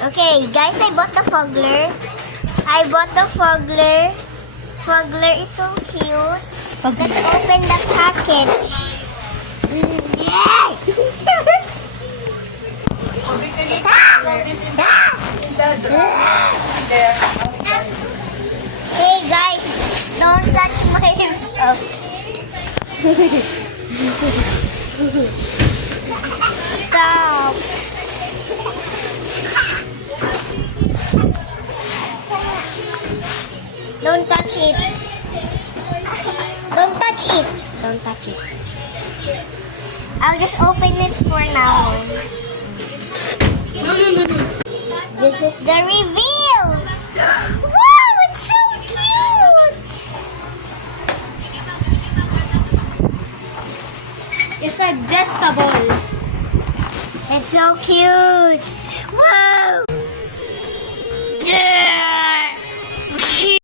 Okay, guys, I bought the Fogler. Fogler is so cute. Let's open the package. Hey guys, don't touch my Stop. Don't touch it. Don't touch it. Don't touch it. I'll just open it for now. No. This is the reveal. Wow, it's so cute. It's adjustable. It's so cute. Wow.